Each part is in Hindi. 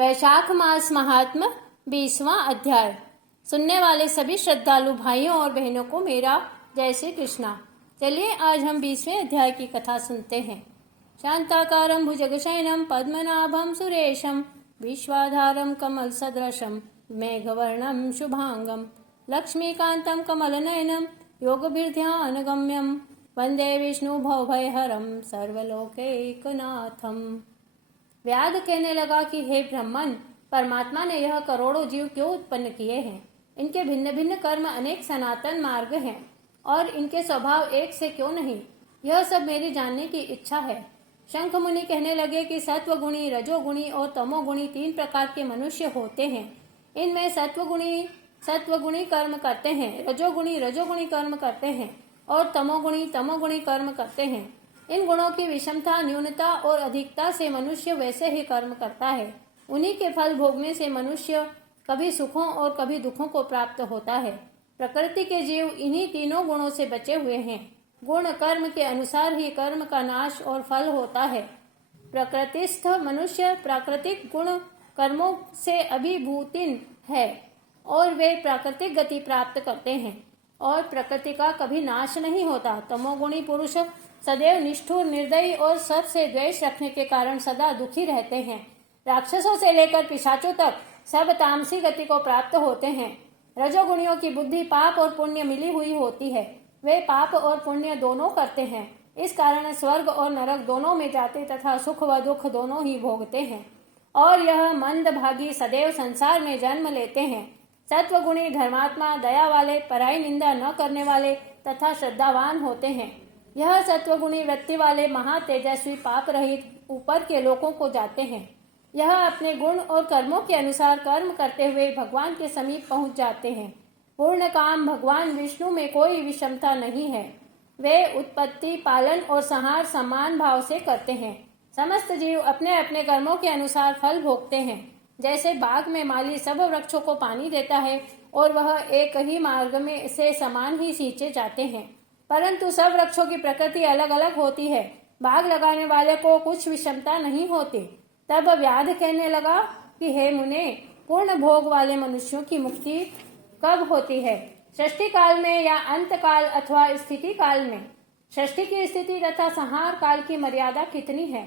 वैशाख मास महात्म 20वां अध्याय। सुनने वाले सभी श्रद्धालु भाइयों और बहनों को मेरा जय श्री कृष्णा। चलिए आज हम 20वें अध्याय की कथा सुनते हैं। शांताकारं भुजगशयनं पद्मनाभं सुरेशं विश्वाधारं कमल सदृशं मेघवर्णं शुभांगं लक्ष्मीकान्तं कमलनयनं योगभिर्ध्यानगम्यं वंदे विष्णु भवभयहरं सर्वलोकैकनाथम्। व्याध कहने लगा कि हे ब्रह्मन, परमात्मा ने यह करोड़ों जीव क्यों उत्पन्न किए हैं? इनके भिन्न भिन्न कर्म अनेक सनातन मार्ग हैं और इनके स्वभाव एक से क्यों नहीं? यह सब मेरी जानने की इच्छा है। शंख मुनि कहने लगे कि सत्वगुणी, रजोगुणी और तमोगुणी 3 प्रकार के मनुष्य होते हैं। इनमें सत्वगुणी कर्म करते हैं, रजोगुणी कर्म करते हैं और तमोगुणी कर्म करते हैं। इन गुणों की विषमता, न्यूनता और अधिकता से मनुष्य वैसे ही कर्म करता है। उन्हीं के फल भोगने से मनुष्य कभी सुखों और कभी दुखों को प्राप्त होता है। प्रकृति के जीव इन्हीं तीनों गुणों से बचे हुए हैं। गुण कर्म के अनुसार ही कर्म का नाश और फल होता है। प्रकृतिस्थ मनुष्य प्राकृतिक गुण कर्मों से अभिभूतिन है और वे प्राकृतिक गति प्राप्त करते हैं और प्रकृति का कभी नाश नहीं होता। तमोगुणी पुरुष सदैव निष्ठुर, निर्दयी और सबसे द्वेष रखने के कारण सदा दुखी रहते हैं। राक्षसों से लेकर पिशाचों तक सब तामसी गति को प्राप्त होते हैं। रजोगुणियों की बुद्धि पाप और पुण्य मिली हुई होती है। वे पाप और पुण्य दोनों करते हैं। इस कारण स्वर्ग और नरक दोनों में जाते तथा सुख व दुख दोनों ही भोगते हैं और यह मंद भागी सदैव संसार में जन्म लेते हैं। सत्वगुणी धर्मात्मा, दया वाले, पराई निंदा न करने वाले तथा श्रद्धावान होते हैं। यह सत्वगुणी वृत्ति वाले महातेजस्वी पाप रहित ऊपर के लोकों को जाते हैं। यह अपने गुण और कर्मों के अनुसार कर्म करते हुए भगवान के समीप पहुंच जाते हैं। पूर्ण काम भगवान विष्णु में कोई विषमता नहीं है। वे उत्पत्ति, पालन और संहार समान भाव से करते हैं। समस्त जीव अपने अपने कर्मों के अनुसार फल भोगते हैं। जैसे बाग में माली सब वृक्षों को पानी देता है और वह एक ही मार्ग में से समान ही सींचे जाते हैं, परंतु सब वृक्षों की प्रकृति अलग अलग होती है। बाग लगाने वाले को कुछ विषमता नहीं होती। तब व्याध कहने लगा कि हे मुने, पूर्ण भोग वाले मनुष्यों की मुक्ति कब होती है? सृष्टि काल में या अंत काल अथवा स्थिति काल में? सृष्टि की स्थिति तथा संहार काल की मर्यादा कितनी है?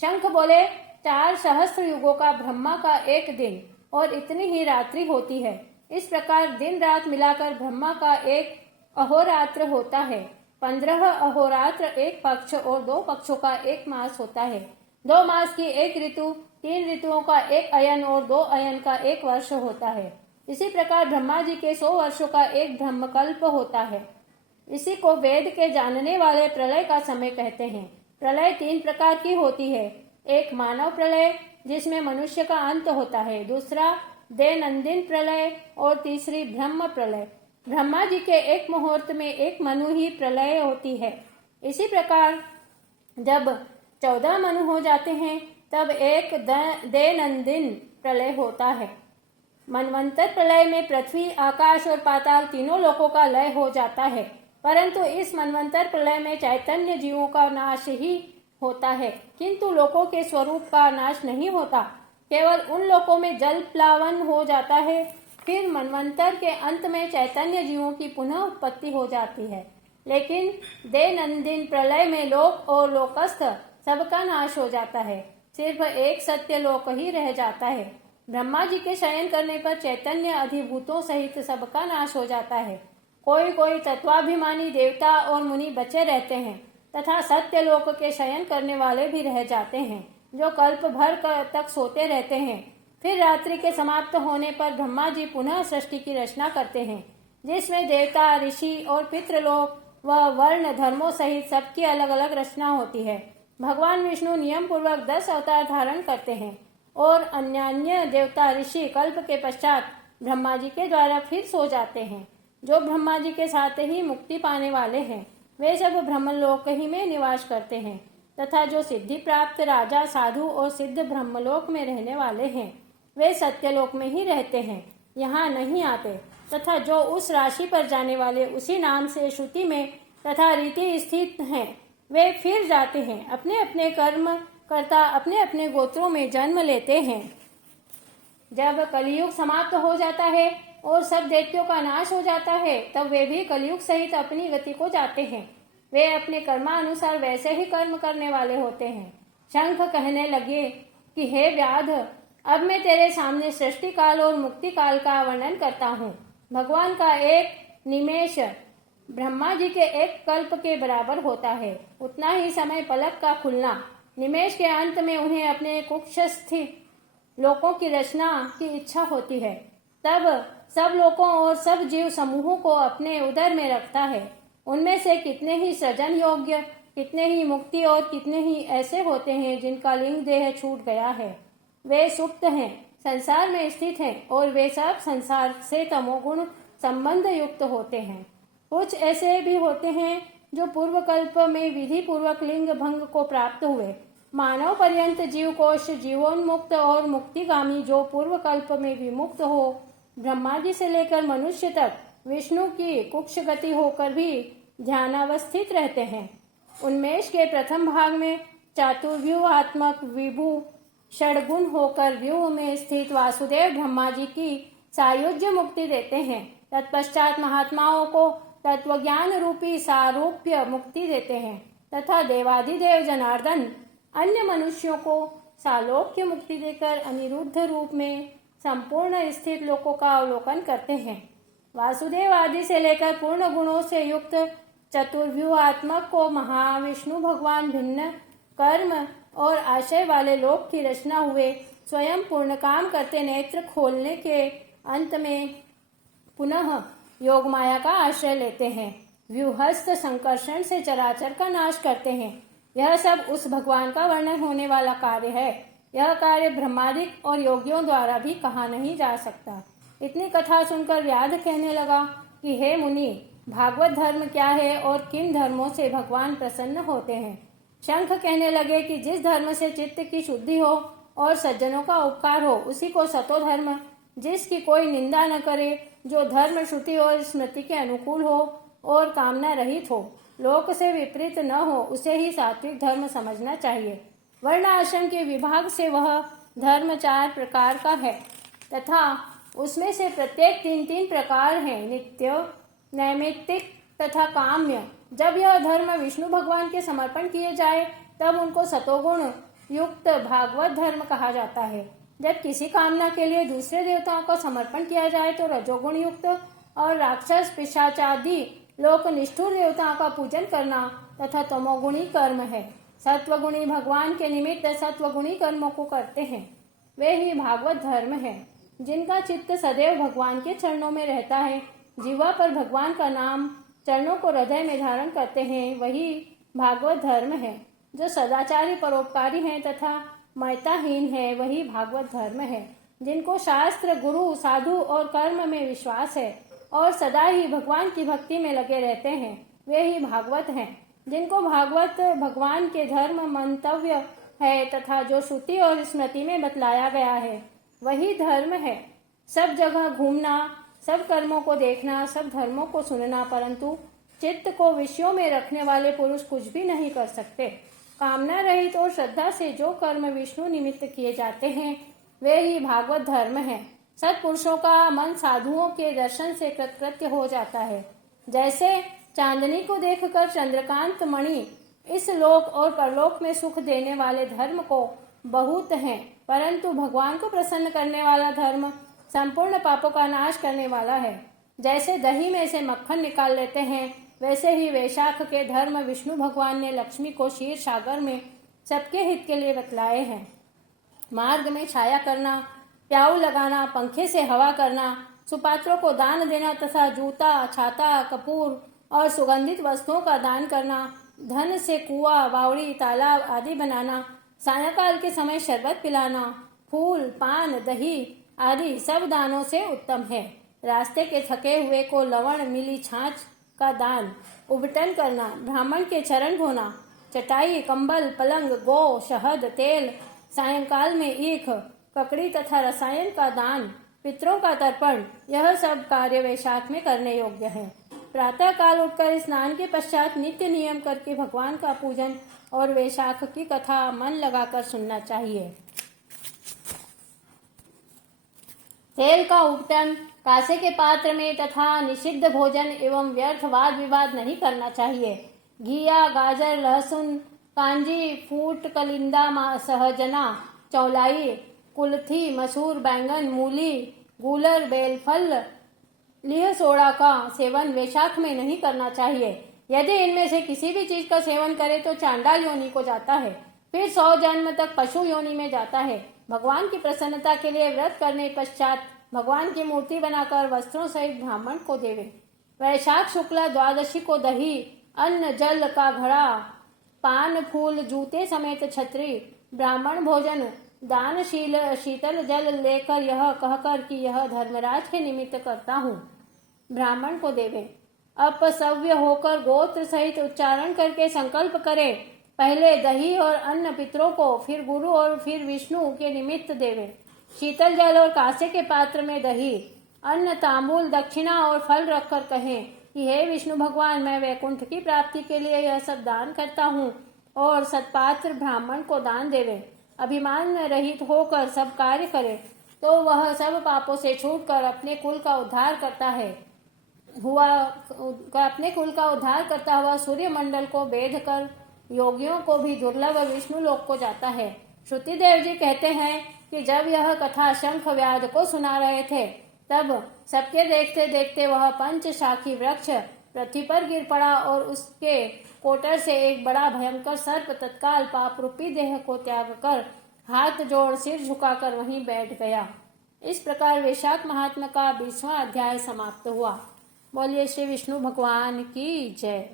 शंख बोले, 4 सहस्त्र युगों का ब्रह्मा का एक दिन और इतनी ही रात्रि होती है। इस प्रकार दिन रात मिलाकर ब्रह्मा का एक अहोरात्र होता है। 15 अहोरात्र एक पक्ष और 2 पक्षों का एक मास होता है। 2 मास की एक ऋतु, 3 ऋतुओं का एक अयन और 2 अयन का एक वर्ष होता है। इसी प्रकार ब्रह्मा जी के 100 वर्षों का एक ब्रह्मकल्प होता है। इसी को वेद के जानने वाले प्रलय का समय कहते हैं। प्रलय 3 प्रकार की होती है। एक मानव प्रलय जिसमें मनुष्य का अंत होता है, दूसरा दैनंदिन प्रलय और तीसरी ब्रह्म प्रलय। ब्रह्मा जी के एक मुहूर्त में एक मनु ही प्रलय होती है। इसी प्रकार जब 14 मनु हो जाते हैं तब एक दैनंदिन प्रलय होता है। मनवंतर प्रलय में पृथ्वी, आकाश और पाताल तीनों लोकों का लय हो जाता है, परंतु इस मनवंतर प्रलय में चैतन्य जीवों का नाश ही होता है, किंतु लोकों के स्वरूप का नाश नहीं होता। केवल उन लोकों में जल प्लावन हो जाता है। फिर मनवंतर के अंत में चैतन्य जीवों की पुनः उत्पत्ति हो जाती है। लेकिन दैनंदिन प्रलय में लोक और लोकस्थ सबका नाश हो जाता है। सिर्फ एक सत्य लोक ही रह जाता है। ब्रह्मा जी के शयन करने पर चैतन्य अधिभूतों सहित सबका नाश हो जाता है। कोई कोई तत्वाभिमानी देवता और मुनि बचे रहते हैं तथा सत्य लोक के शयन करने वाले भी रह जाते हैं, जो कल्प भर तक सोते रहते हैं। फिर रात्रि के समाप्त होने पर ब्रह्मा जी पुनः सृष्टि की रचना करते हैं, जिसमें देवता, ऋषि और पितृलोक व वर्ण धर्मों सहित सबकी अलग अलग रचना होती है। भगवान विष्णु नियम पूर्वक 10 अवतार धारण करते हैं और अन्य देवता ऋषि कल्प के पश्चात ब्रह्मा जी के द्वारा फिर सो जाते हैं। जो ब्रह्मा जी के साथ ही मुक्ति पाने वाले हैं वे सब ब्रह्मलोक ही में निवास करते हैं तथा जो सिद्धि प्राप्त राजा, साधु और सिद्ध ब्रह्मलोक में रहने वाले हैं वे सत्यलोक में ही रहते हैं, यहाँ नहीं आते। तथा जो उस राशि पर जाने वाले उसी नाम से श्रुति में तथा रीति स्थित हैं वे फिर जाते हैं। अपने अपने कर्म कर्ता अपने अपने गोत्रों में जन्म लेते हैं। जब कलयुग समाप्त हो जाता है और सब दैत्यों का नाश हो जाता है, तब वे भी कलयुग सहित अपनी गति को जाते हैं। वे अपने कर्मानुसार वैसे ही कर्म करने वाले होते हैं। शंख कहने लगे कि हे व्याध, अब मैं तेरे सामने सृष्टि काल और मुक्ति काल का वर्णन करता हूँ। भगवान का एक निमेष ब्रह्मा जी के एक कल्प के बराबर होता है। उतना ही समय पलक का खुलना। निमेष के अंत में उन्हें अपने कुक्षस्थ लोकों की रचना की इच्छा होती है। तब सब लोकों और सब जीव समूहों को अपने उदर में रखता है। उनमें से कितने ही सृजन योग्य, कितने ही मुक्ति और कितने ही ऐसे होते हैं जिनका लिंग देह छूट गया है। वे सुप्त हैं, संसार में स्थित हैं और वे सब संसार से तमोगुण संबंध युक्त होते हैं। कुछ ऐसे भी होते हैं जो पूर्व कल्प में विधि पूर्वक लिंग भंग को प्राप्त हुए। मानव पर्यंत जीव कोश जीवोन्मुक्त और मुक्तिगामी जो पूर्व कल्प में विमुक्त हो, ब्रह्मा जी से लेकर मनुष्य तक विष्णु की कुक्ष गति होकर भी ध्यानावस्थित रहते हैं। उन्मेष के प्रथम भाग में चातुर्व्यूहात्मक विभु षडगुण होकर व्यूह में स्थित वासुदेव ब्रह्मा जी की सायुज्य मुक्ति देते हैं। तत्पश्चात महात्माओं को तत्वज्ञान रूपी सारूप्य मुक्ति देते हैं तथा देवाधिदेव जनार्दन अन्य मनुष्यों को सालोक्य मुक्ति देकर अनिरुद्ध रूप में संपूर्ण स्थित लोकों का अवलोकन करते हैं। वासुदेव आदि से लेकर पूर्ण गुणों से युक्त चतुर्व्यूहात्मक को महाविष्णु भगवान भिन्न कर्म और आशय वाले लोक की रचना हुए स्वयं पूर्ण काम करते नेत्र खोलने के अंत में पुनः योग माया का आश्रय लेते हैं। व्यूहस्थ संकर्षण से चराचर का नाश करते हैं। यह सब उस भगवान का वर्णन होने वाला कार्य है। यह कार्य ब्रह्मादिक और योगियों द्वारा भी कहा नहीं जा सकता। इतनी कथा सुनकर व्याध कहने लगा कि हे मुनि, भागवत धर्म क्या है और किन धर्मों से भगवान प्रसन्न होते हैं। शंख कहने लगे कि जिस धर्म से चित्त की शुद्धि हो और सज्जनों का उपकार हो, उसी को सतो धर्म, जिसकी कोई निंदा न करे, जो धर्म श्रुति और स्मृति के अनुकूल हो और कामना रहित हो, लोक से विपरीत न हो, उसे ही सात्विक धर्म समझना चाहिए। वर्ण आश्रम के विभाग से वह धर्म 4 प्रकार का है तथा उसमें से प्रत्येक 3-3 प्रकार हैं, नित्य, नैमित्तिक तथा काम्य। जब यह धर्म विष्णु भगवान के समर्पण किए जाए तब उनको सतोगुण युक्त भागवत धर्म कहा जाता है। जब किसी कामना के लिए दूसरे देवताओं का समर्पण किया जाए तो रजोगुण युक्त और राक्षस पिशाच आदि लोक निष्ठुर देवताओं का पूजन करना तथा तमोगुणी कर्म है। सत्वगुणी भगवान के निमित्त सत्वगुणी कर्मों को करते हैं, वे ही भागवत धर्म है। जिनका चित्त सदैव भगवान के चरणों में रहता है, जीवा पर भगवान का नाम चरणों को हृदय में धारण करते हैं, वही भागवत धर्म है। जो सदाचारी परोपकारी है तथा मयताहीन है, वही भागवत धर्म है। जिनको शास्त्र, गुरु, साधु और कर्म में विश्वास है और सदा ही भगवान की भक्ति में लगे रहते हैं, वे ही भागवत हैं। जिनको भागवत भगवान के धर्म मंतव्य है तथा जो श्रुति और स्मृति में बतलाया गया है, वही धर्म है। सब जगह घूमना, सब कर्मों को देखना, सब धर्मों को सुनना, परंतु चित्त को विषयों में रखने वाले पुरुष कुछ भी नहीं कर सकते। कामना रहित और श्रद्धा से जो कर्म विष्णु निमित्त किए जाते हैं, वे ही भागवत धर्म है। सत्पुरुषों का मन साधुओं के दर्शन से कृतकृत्य हो जाता है। जैसे चांदनी को देखकर चंद्रकांत मणि इस लोक और परलोक में सुख देने वाले धर्म को बहुत हैं, परंतु भगवान को प्रसन्न करने वाला धर्म संपूर्ण पापों का नाश करने वाला है। जैसे दही में से मक्खन निकाल लेते हैं, वैसे ही वैशाख के धर्म विष्णु भगवान ने लक्ष्मी को क्षीर सागर में सबके हित के लिए बतलाए हैं। मार्ग में छाया करना, प्याऊ लगाना, पंखे से हवा करना, सुपात्रों को दान देना तथा जूता, छाता, कपूर और सुगंधित वस्तुओं का दान करना, धन से कुआं, बावड़ी, तालाब आदि बनाना, सायंकाल के समय शरबत पिलाना, फूल, पान, दही आदि सब दानों से उत्तम है। रास्ते के थके हुए को लवण मिली छाछ का दान, उबटन करना, ब्राह्मण के चरण धोना, चटाई, कंबल, पलंग, गौ, शहद, तेल, सायंकाल में ईख, ककड़ी तथा रसायन का दान, पितरों का तर्पण, यह सब कार्य वैशाख में करने योग्य है। प्रातः काल उठकर स्नान के पश्चात नित्य नियम करके भगवान का पूजन और वैशाख की कथा मन लगाकर सुनना चाहिए। तेल का उपटन कांसे के पात्र में तथा निषिद्ध भोजन एवं व्यर्थ वाद विवाद नहीं करना चाहिए। घिया, गाजर, लहसुन, कांजी, फूट, कलिंदा, सहजना, चौलाई, कुल्थी, मसूर, बैंगन, मूली, गूलर, बेलफल, लिह सोडा का सेवन वैशाख में नहीं करना चाहिए। यदि इनमें से किसी भी चीज का सेवन करे तो चांडाल योनि को जाता है, फिर 100 जन्म तक पशु योनि में जाता है। भगवान की प्रसन्नता के लिए व्रत करने पश्चात भगवान की मूर्ति बनाकर वस्त्रों सहित ब्राह्मण को देवे। वैशाख शुक्ला द्वादशी को दही, अन्न, जल का घड़ा, पान, फूल, जूते समेत छतरी, ब्राह्मण भोजन, दान, शीतल जल लेकर यह कहकर कि यह धर्मराज के निमित्त करता हूँ, ब्राह्मण को देवे। अपसव्य होकर गोत्र सहित उच्चारण करके संकल्प करे। पहले दही और अन्न पितरों को, फिर गुरु और फिर विष्णु के निमित्त देवे। शीतल जल और कांसे के पात्र में दही, अन्न, तांबूल, दक्षिणा और फल रखकर कहें कि हे विष्णु भगवान, मैं वैकुंठ की प्राप्ति के लिए यह सब दान करता हूँ, और सत्पात्र ब्राह्मण को दान देवे। अभिमान रहित होकर सब कार्य करे तो वह सब पापों से छूटकर अपने कुल का उद्धार करता हुआ सूर्य मंडल को भेद कर योगियों को भी दुर्लभ विष्णु लोक को जाता है। श्रुतिदेव जी कहते हैं कि जब यह कथा शंख व्याध को सुना रहे थे, तब सबके देखते देखते वह पंच शाखी वृक्ष पृथ्वी पर गिर पड़ा और उसके कोटर से एक बड़ा भयंकर सर्प तत्काल पाप रूपी देह को त्याग कर हाथ जोड़ सिर झुकाकर वहीं बैठ गया। इस प्रकार वैशाख महात्म्य का 20वां अध्याय समाप्त हुआ। बोलिए श्री विष्णु भगवान की जय।